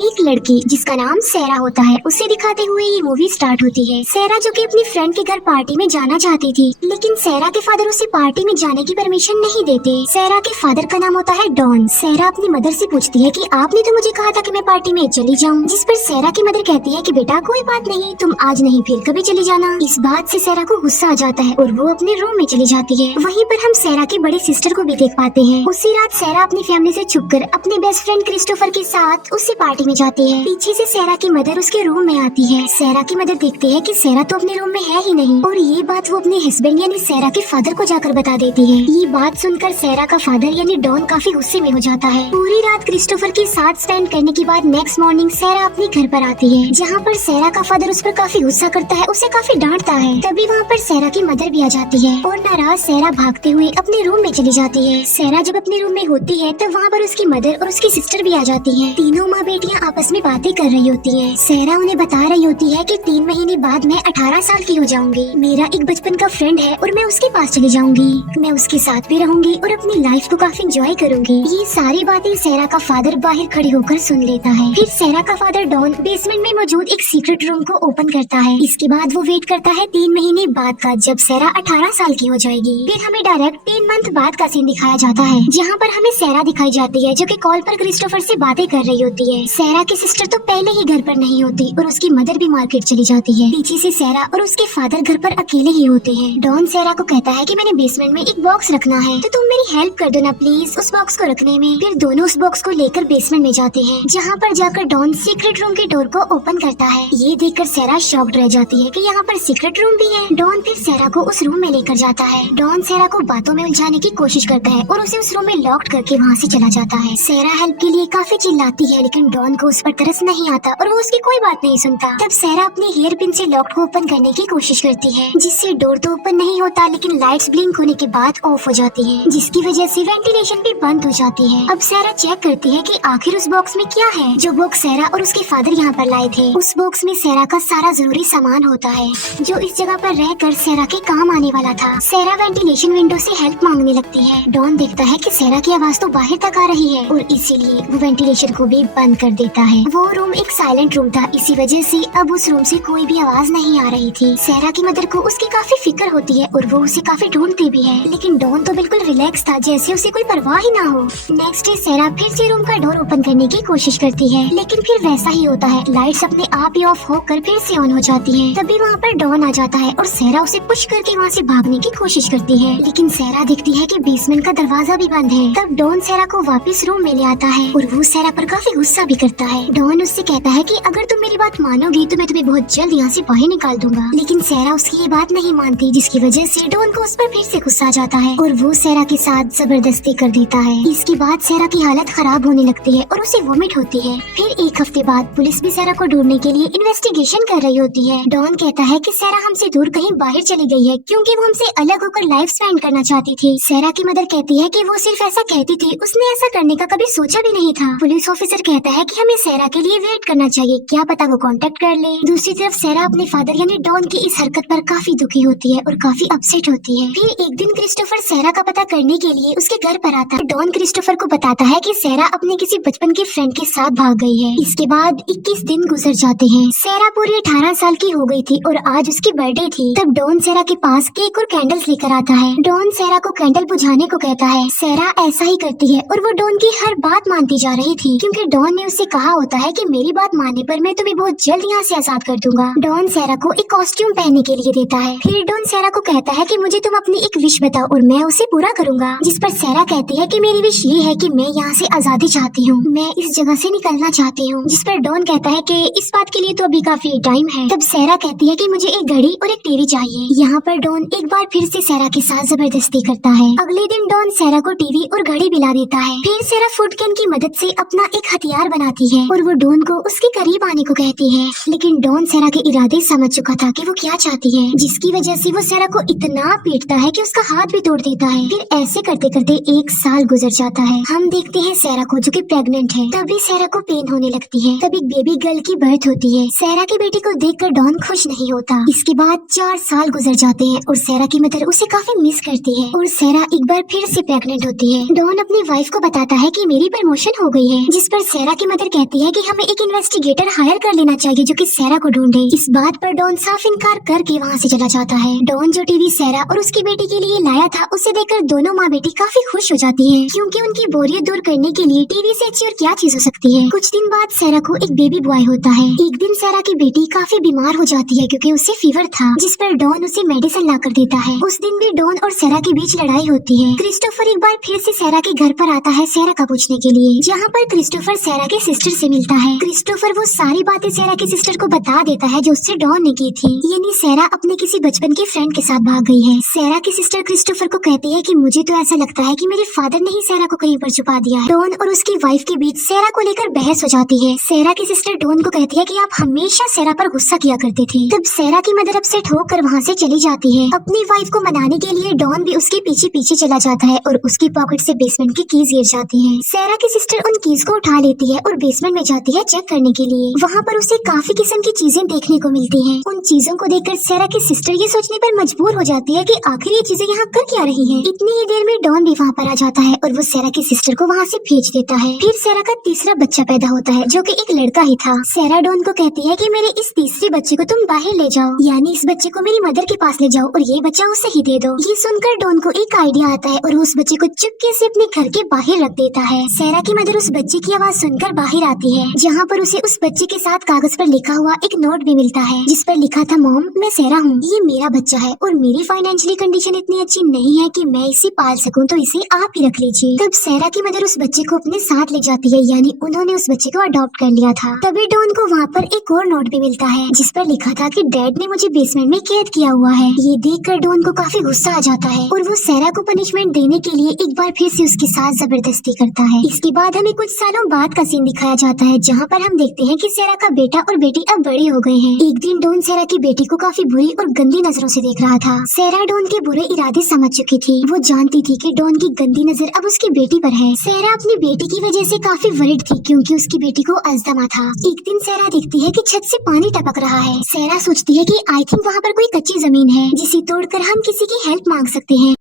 एक लड़की जिसका नाम सैरा होता है उसे दिखाते हुए ये मूवी स्टार्ट होती है। सैरा जो कि अपनी फ्रेंड के घर पार्टी में जाना चाहती थी, लेकिन सैरा के फादर उसे पार्टी में जाने की परमिशन नहीं देते। सैरा के फादर का नाम होता है डॉन। सैरा अपनी मदर से पूछती है कि आपने तो मुझे कहा था कि मैं पार्टी में चली जाऊं, जिस पर सैरा की मदर कहती है कि बेटा कोई बात नहीं, तुम आज नहीं फिर कभी चली जाना। इस बात से सैरा को गुस्सा आ जाता है और वो अपने रूम में चली जाती है। वहीं पर हम सैरा की बड़ी सिस्टर को भी देख पाते हैं। उसी रात सैरा अपनी फैमिली से छुपकर अपने बेस्ट फ्रेंड क्रिस्टोफर के साथ उसी पार्टी में जाती है। पीछे से सैरा की मदर उसके रूम में आती है। सैरा की मदर देखती है कि सैरा तो अपने रूम में है ही नहीं, और ये बात वो अपने हस्बैंड यानी सैरा के फादर को जाकर बता देती है। ये बात सुनकर सैरा का फादर यानी डॉन काफी गुस्से में हो जाता है। पूरी रात क्रिस्टोफर के साथ स्पेंड करने के बाद नेक्स्ट मॉर्निंग सैरा अपने घर पर आती है, जहाँ पर सैरा का फादर उस पर काफी गुस्सा करता है, उसे काफी डांटता है। तभी वहाँ पर सैरा की मदर भी आ जाती है और नाराज सैरा भागते हुए अपने रूम में चली जाती है। सैरा जब अपने रूम में होती है तब वहाँ पर उसकी मदर और उसकी सिस्टर भी आ जाती है। तीनों माँ बेटियाँ आपस में बातें कर रही होती है। सैरा उन्हें बता रही होती है कि 3 महीने बाद मैं 18 साल की हो जाऊंगी। मेरा एक बचपन का फ्रेंड है और मैं उसके पास चली जाऊंगी। मैं उसके साथ भी रहूंगी और अपनी लाइफ को काफी एंजॉय करूंगी। ये सारी बातें सैरा का फादर बाहर खड़े होकर सुन लेता है। फिर सैरा का फादर डॉन बेसमेंट में मौजूद एक सीक्रेट रूम को ओपन करता है। इसके बाद वो वेट करता है 3 महीने बाद का, जब सैरा 18 साल की हो जाएगी। फिर हमें डायरेक्ट 3 मंथ बाद का सीन दिखाया जाता है, जहाँ पर हमें सैरा दिखाई जाती है जो कि कॉल पर क्रिस्टोफर से बातें कर रही होती है। सैरा की सिस्टर तो पहले ही घर पर नहीं होती और उसकी मदर भी मार्केट चली जाती है। पीछे से सैरा और उसके फादर घर पर अकेले ही होते हैं। डॉन सैरा को कहता है कि मैंने बेसमेंट में एक बॉक्स रखना है, तो तुम मेरी हेल्प कर दो ना प्लीज उस बॉक्स को रखने में। फिर दोनों उस बॉक्स को लेकर बेसमेंट में जाते हैं, जहाँ पर जाकर डॉन सीक्रेट रूम के डोर को ओपन करता है। ये देखकर सैरा शॉक्ड रह जाती है कि यहाँ पर सीक्रेट रूम भी है। डॉन फिर सैरा को उस रूम में लेकर जाता है। डॉन सैरा को बातों में उलझाने की कोशिश करता है और उसे उस रूम में लॉक करके वहाँ से चला जाता है। सैरा हेल्प के लिए काफी चिल्लाती है, लेकिन डॉन को उस पर तरस नहीं आता और वो उसकी कोई बात नहीं सुनता। तब सैरा अपने हेयर पिन से लॉक को ओपन करने की कोशिश करती है, जिससे डोर तो ओपन नहीं होता, लेकिन लाइट्स ब्लिंक होने के बाद ऑफ हो जाती है, जिसकी वजह से वेंटिलेशन भी बंद हो जाती है। अब सैरा चेक करती है कि आखिर उस बॉक्स में क्या है, जो बॉक्स सैरा और उसके फादर यहाँ पर लाए थे। उस बॉक्स में सैरा का सारा जरूरी सामान होता है, जो इस जगह पर रहकर सैरा के काम आने वाला था। सैरा वेंटिलेशन विंडो से हेल्प मांगने लगती है। डॉन देखता है कि सैरा की आवाज तो बाहर तक आ रही है और इसीलिए वो वेंटिलेशन को भी बंद कर देता है। वो रूम एक साइलेंट रूम था, इसी वजह से अब उस रूम से कोई भी आवाज नहीं आ रही थी। सैरा की मदर को उसकी काफी फिक्र होती है और वो उसे काफी ढूंढती भी है, लेकिन डॉन तो बिल्कुल रिलैक्स था, जैसे उसे कोई परवाह ही ना हो। नेक्स्ट डे सैरा फिर से रूम का डोर ओपन करने की कोशिश करती है, लेकिन फिर वैसा ही होता है, लाइट्स अपने आप ही ऑफ होकर फिर से ऑन हो जाती है। तभी वहाँ पर डॉन आ जाता है और सैरा उसे पुश करके वहाँ से भागने की कोशिश करती है, लेकिन सैरा देखती है कि बेसमेंट का दरवाजा भी बंद है। तब डॉन सैरा को वापस रूम में ले आता है और वो सैरा पर काफी गुस्सा भी करता है। डॉन उससे कहता है कि अगर तुम मेरी बात मानोगी तो मैं तुम्हें बहुत जल्द यहाँ से बाहर निकाल दूंगा, लेकिन सैरा उसकी ये बात नहीं मानती, जिसकी वजह से डॉन को उस पर फिर से गुस्सा आ जाता है और वो सैरा के साथ जबरदस्ती कर देता है। इसके बाद सैरा की हालत खराब होने लगती है और उसे वोमिट होती है। फिर एक हफ्ते बाद पुलिस भी सैरा को ढूंढने के लिए इन्वेस्टिगेशन कर रही होती है। डॉन कहता है कि सैरा हमसे दूर कहीं बाहर चली गई है, क्योंकि वो हमसे अलग होकर लाइफ स्पेंड करना चाहती थी। सैरा की मदर कहती है कि वो सिर्फ ऐसा कहती थी, उसने ऐसा करने का कभी सोचा भी नहीं था। पुलिस ऑफिसर कहता है कि हमें सैरा के लिए वेट करना चाहिए, क्या पता वो कांटेक्ट कर ले। दूसरी तरफ सैरा अपने फादर यानी डॉन की इस हरकत पर काफी दुखी होती है और काफी अपसेट होती है। फिर एक दिन क्रिस्टोफर सैरा का पता करने के लिए उसके घर पर आता है। डॉन क्रिस्टोफर को बताता है कि सैरा अपने किसी बचपन के फ्रेंड के साथ भाग गई है। इसके बाद 21 दिन गुजर जाते हैं। सैरा पूरी 18 साल की हो गई थी और आज उसकी बर्थडे थी। तब डॉन सैरा के पास केक और कैंडल्स लेकर आता है। डॉन सैरा को कैंडल बुझाने को कहता है। सैरा ऐसा ही करती है और वो डॉन की हर बात मानती जा रही थी, क्योंकि डॉन ने उससे कहा होता है कि मेरी बात मानने पर मैं तुम्हें बहुत जल्द यहाँ से आजाद कर दूंगा। डॉन सैरा को एक कॉस्ट्यूम पहनने के लिए देता है। फिर डॉन सैरा को कहता है कि मुझे तुम अपनी एक विश बताओ और मैं उसे पूरा करूंगा, जिस पर सैरा कहती है कि मेरी विश ये है कि मैं यहाँ से आजादी चाहती हूँ, मैं इस जगह से निकलना चाहती हूँ। जिस पर डॉन कहता है कि इस बात के लिए तो अभी काफी टाइम है। तब सैरा कहती है कि मुझे एक घड़ी और एक टीवी चाहिए। यहाँ पर डॉन एक बार फिर से सैरा के साथ जबरदस्ती करता है। अगले दिन डॉन सैरा को टीवी और घड़ी दिला देता है। फिर सैरा फूड कैन की मदद से अपना एक हथियार बनाती है और वो डॉन को उसके करीब आने को कहती है, लेकिन डॉन सैरा के इरादे समझ चुका था कि वो क्या चाहती है, जिसकी वजह से वो सैरा को इतना पीटता है कि उसका हाथ भी तोड़ देता है। फिर ऐसे करते करते 1 साल गुजर जाता है। हम देखते हैं सैरा को जो कि प्रेग्नेंट है। तभी सैरा को पेन होने लगती है। तब एक बेबी गर्ल की बर्थ होती है। सैरा के बेटे को देखकर डॉन खुश नहीं होता। इसके बाद 4 साल गुजर जाते हैं और सैरा की मदर उसे काफी मिस करती है और सैरा एक बार फिर से प्रेग्नेंट होती है। डॉन अपनी वाइफ को बताता है कि मेरी प्रमोशन हो गई है, जिस पर सैरा की मदर कहती कहती है कि हमें एक इन्वेस्टिगेटर हायर कर लेना चाहिए जो कि सैरा को ढूंढे। इस बात पर डॉन साफ इनकार करके वहाँ से चला जाता है। डॉन जो टीवी सैरा और उसकी बेटी के लिए लाया था उसे देखकर दोनों माँ बेटी काफी खुश हो जाती हैं, क्योंकि उनकी बोरियत दूर करने के लिए टीवी से अच्छी और क्या चीज हो सकती है। कुछ दिन बाद सैरा को एक बेबी बॉय होता है। एक दिन सैरा की बेटी काफी बीमार हो जाती है क्योंकि उसे फीवर था, जिस पर डॉन उसे मेडिसिन ला कर देता है। उस दिन भी डॉन और सैरा के बीच लड़ाई होती है। क्रिस्टोफर एक बार फिर से सैरा के घर पर आता है सैरा का पूछने के लिए, जहाँ पर क्रिस्टोफर सैरा के सिस्टर से मिलता है। क्रिस्टोफर वो सारी बातें सैरा की सिस्टर को बता देता है जो उससे डॉन ने की थी, यानी सैरा अपने किसी बचपन के फ्रेंड के साथ भाग गई है। सैरा की सिस्टर क्रिस्टोफर को कहती है कि मुझे तो ऐसा लगता है कि मेरे फादर ने ही सैरा को कहीं पर छुपा दिया है। डॉन और उसकी वाइफ के बीच सैरा को लेकर बहस हो जाती है। सैरा की सिस्टर डॉन को कहती है कि आप हमेशा सैरा पर गुस्सा किया करते थे। तब सैरा की मदर अपसेट होकर वहाँ से चली जाती है। अपनी वाइफ को मनाने के लिए डॉन भी उसके पीछे पीछे चला जाता है और उसकी पॉकेट से बेसमेंट की कीज गिर जाती हैं। सैरा की सिस्टर उन कीज को उठा लेती है और बेसमेंट में जाती है चेक करने के लिए। वहाँ पर उसे काफी किस्म की चीजें देखने को मिलती हैं। उन चीजों को देखकर सैरा की सिस्टर ये सोचने पर मजबूर हो जाती है कि आखिर ये चीजें यहाँ कर क्या रही हैं। इतनी ही देर में डॉन भी वहाँ पर आ जाता है और वो सैरा की सिस्टर को वहाँ से भेज देता है। फिर सैरा का तीसरा बच्चा पैदा होता है जो कि एक लड़का ही था। सैरा डॉन को कहती है कि मेरे इस तीसरे बच्चे को तुम बाहर ले जाओ, यानी इस बच्चे को मेरी मदर के पास ले जाओ और ये बच्चा उसे ही दे दो। ये सुनकर डॉन को एक आइडिया आता है और उस बच्चे को चुपके से अपने घर के बाहर रख देता है। सैरा की मदर उस बच्चे की आवाज सुनकर बाहर आती है, जहाँ पर उसे उस बच्चे के साथ कागज पर लिखा हुआ एक नोट भी मिलता है जिस पर लिखा था, मॉम मैं सैरा हूँ, ये मेरा बच्चा है और मेरी फाइनेंशियली कंडीशन इतनी अच्छी नहीं है कि मैं इसे पाल सकूं, तो इसे आप ही रख लीजिए। तब सैरा की मदर उस बच्चे को अपने साथ ले जाती है, यानी उन्होंने उस बच्चे को अडॉप्ट कर लिया था। तभी डॉन को वहाँ पर एक और नोट भी मिलता है जिस पर लिखा था कि डैड ने मुझे बेसमेंट में कैद किया हुआ है। ये देखकर डॉन को काफी गुस्सा आ जाता है और वो सैरा को पनिशमेंट देने के लिए एक बार फिर से उसके साथ जबरदस्ती करता है। इसके बाद हमें कुछ सालों बाद का सीन दिखाया जाता है, जहाँ पर हम देखते हैं कि सैरा का बेटा और बेटी अब बड़े हो गए हैं। एक दिन डॉन सैरा की बेटी को काफी बुरी और गंदी नजरों से देख रहा था। सैरा डॉन के बुरे इरादे समझ चुकी थी। वो जानती थी कि डॉन की गंदी नजर अब उसकी बेटी पर है। सैरा अपनी बेटी की वजह से काफी वरिड थी क्योंकि उसकी बेटी को अस्थमा था। एक दिन सैरा देखती है कि छत से पानी टपक रहा है। सैरा सोचती है कि आई थिंक वहाँ पर कोई कच्ची जमीन है जिसे तोड़कर हम किसी की हेल्प मांग सकते हैं।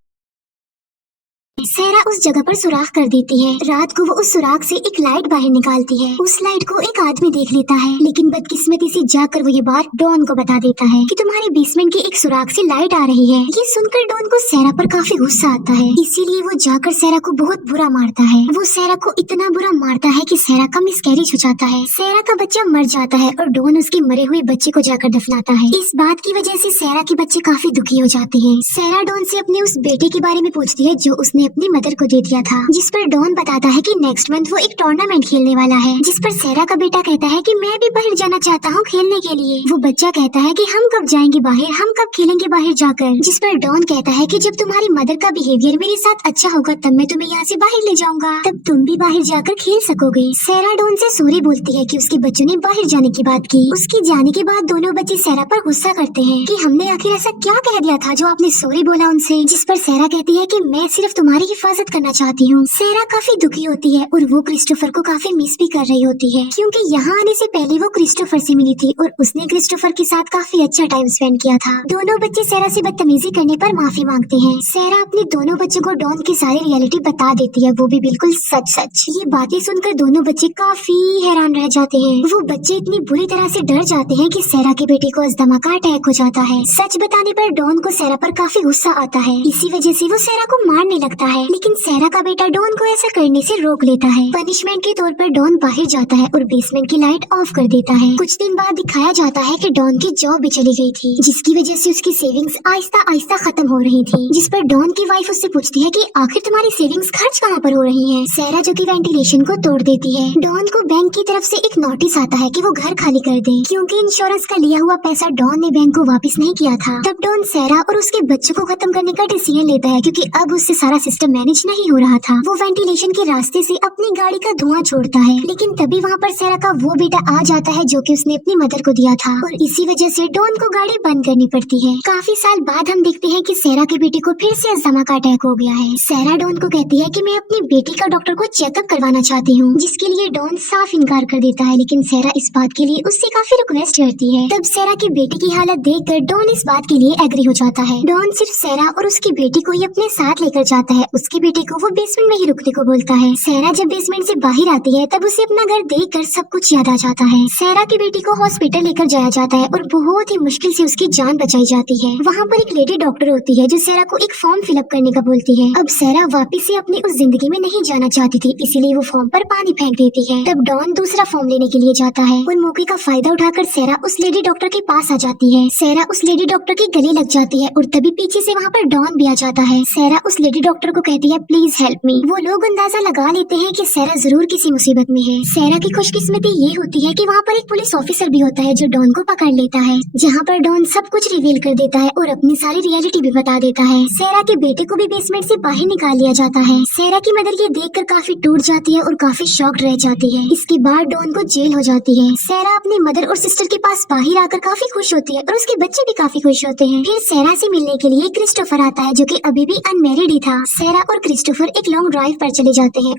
सैरा उस जगह पर सुराख कर देती है। रात को वो उस सुराख से एक लाइट बाहर निकालती है। उस लाइट को एक आदमी देख लेता है, लेकिन बदकिस्मती से जाकर वो ये बात डॉन को बता देता है कि तुम्हारे बेसमेंट के एक सुराख से लाइट आ रही है। ये सुनकर डॉन को सैरा पर काफी गुस्सा आता है, इसीलिए वो जाकर सैरा को बहुत बुरा मारता है। वो सैरा को इतना बुरा मारता है कि सैरा का मिसकैरेज हो जाता है। सैरा का बच्चा मर जाता है और डॉन उसके मरे हुए बच्चे को जाकर दफनाता है। इस बात की वजह से सैरा के बच्चे काफी दुखी हो जाते हैं। सैरा डॉन से अपने उस बेटे के बारे में पूछती है जो उसने अपनी मदर को दे दिया था, जिस पर डॉन बताता है कि नेक्स्ट मंथ वो एक टूर्नामेंट खेलने वाला है। जिस पर सैरा का बेटा कहता है कि मैं भी बाहर जाना चाहता हूँ खेलने के लिए। वो बच्चा कहता है कि हम कब जाएंगे बाहर, हम कब खेलेंगे बाहर जाकर। जिस पर डॉन कहता है कि जब तुम्हारी मदर का बिहेवियर मेरे साथ अच्छा होगा तब मैं तुम्हें यहाँ से बाहर ले जाऊंगा, तब तुम भी बाहर जाकर खेल सकोगे। सैरा डॉन से सॉरी बोलती है कि उसके बच्चों ने बाहर जाने की बात की। उसके जाने के बाद दोनों बच्चे सैरा पर गुस्सा करते हैं कि हमने आखिर ऐसा क्या कह दिया था जो आपने सॉरी बोला उनसे। जिस पर सैरा कहती है कि मैं सिर्फ तुम्हारी हिफाजत करना चाहती हूँ। सैरा काफी दुखी होती है और वो क्रिस्टोफर को काफी मिस भी कर रही होती है, क्योंकि यहाँ आने से पहले वो क्रिस्टोफर से मिली थी और उसने क्रिस्टोफर के साथ काफी अच्छा टाइम स्पेंड किया था। दोनों बच्चे सैरा से बदतमीजी करने पर माफी मांगते हैं। सैरा अपने दोनों बच्चों को डॉन की सारी रियलिटी बता देती है, वो भी बिल्कुल सच सच। ये बातें सुनकर दोनों बच्चे काफी हैरान रह जाते हैं। वो बच्चे इतनी बुरी तरह से डर जाते हैं कि सैरा के बेटे को अस्थमा का अटैक हो जाता है। सच बताने पर डॉन को सैरा पर काफी गुस्सा आता है, इसी वजह से वो सैरा को मारने लगता है, लेकिन सैरा का बेटा डॉन को ऐसा करने से रोक लेता है। पनिशमेंट के तौर पर डॉन बाहर जाता है और बेसमेंट की लाइट ऑफ कर देता है। कुछ दिन बाद दिखाया जाता है कि डॉन की जॉब भी चली गई थी, जिसकी वजह से उसकी सेविंग्स आहिस्ता आहिस्ता खत्म हो रही थी। जिस पर डॉन की वाइफ उससे पूछती है कि आखिर तुम्हारी सेविंग्स खर्च कहाँ पर हो रही हैं? सैरा जो कि वेंटिलेशन को तोड़ देती है। डॉन को बैंक की तरफ से एक नोटिस आता है कि वो घर खाली कर दे, क्योंकि इंश्योरेंस का लिया हुआ पैसा डॉन ने बैंक को वापस नहीं किया था। तब डॉन सैरा और उसके बच्चों को खत्म करने का डिसीजन लेता है, क्योंकि अब उससे सारा सिस्टम मैनेज नहीं हो रहा था। वो वेंटिलेशन के रास्ते से अपनी गाड़ी का धुआं छोड़ता है, लेकिन तभी वहाँ पर सैरा का वो बेटा आ जाता है जो कि उसने अपनी मदर को दिया था, और इसी वजह से डॉन को गाड़ी बंद करनी पड़ती है। काफी साल बाद हम देखते हैं कि सैरा के बेटे को फिर से अस्थमा का अटैक हो गया है। सैरा डॉन को कहती है कि मैं अपनी बेटी का डॉक्टर को चेकअप करवाना चाहती हूँ, जिसके लिए डॉन साफ इनकार कर देता है, लेकिन सैरा इस बात के लिए उससे काफी रिक्वेस्ट करती है। तब सैरा की बेटी की हालत देखकर डॉन इस बात के लिए एग्री हो जाता है। डॉन सिर्फ सैरा और उसकी बेटी को ही अपने साथ लेकर जाता है उसके बेटे को वो बेसमेंट में ही रुकने को बोलता है। सहरा जब बेसमेंट से बाहर आती है तब उसे अपना घर देखकर सब कुछ याद आ जाता है। सहरा की बेटी को हॉस्पिटल लेकर जाया जाता है और बहुत ही मुश्किल से उसकी जान बचाई जाती है। वहाँ पर एक लेडी डॉक्टर होती है जो सहरा को एक फॉर्म फिलअप करने का बोलती है। अब सहरा वापिस से अपनी उस जिंदगी में नहीं जाना चाहती थी, इसीलिए वो फॉर्म पर पानी फेंक देती है। तब डॉन दूसरा फॉर्म लेने के लिए जाता है और मौके का फायदा उठाकर सहरा उस लेडी डॉक्टर के पास आ जाती है। सहरा उस लेडी डॉक्टर के गले लग जाती है और तभी पीछे से वहाँ पर डॉन भी आ जाता है। सहरा उस लेडी डॉक्टर को कहती है प्लीज हेल्प मी। वो लोग अंदाजा लगा लेते हैं कि सहरा जरूर किसी मुसीबत में है। सहरा की खुशकिस्मती ये होती है कि वहाँ पर एक पुलिस ऑफिसर भी होता है जो डॉन को पकड़ लेता है, जहाँ पर डॉन सब कुछ रिवील कर देता है और अपनी सारी रियलिटी भी बता देता है। सहरा के बेटे को भी बेसमेंट से बाहर निकाल लिया जाता है। सहरा की मदर ये देखकर काफी टूट जाती है और काफी शॉक्ड रह जाती है। इसके बाद डॉन को जेल हो जाती है। सहरा अपनी मदर और सिस्टर के पास बाहर आकर काफी खुश होती है और उसके बच्चे भी काफी खुश होते हैं। फिर सहरा से मिलने के लिए क्रिस्टोफर आता है जो कि अभी भी अनमैरिड ही था। सहरा और क्रिस्टोफर एक लॉन्ग ड्राइव पर चले जाते हैं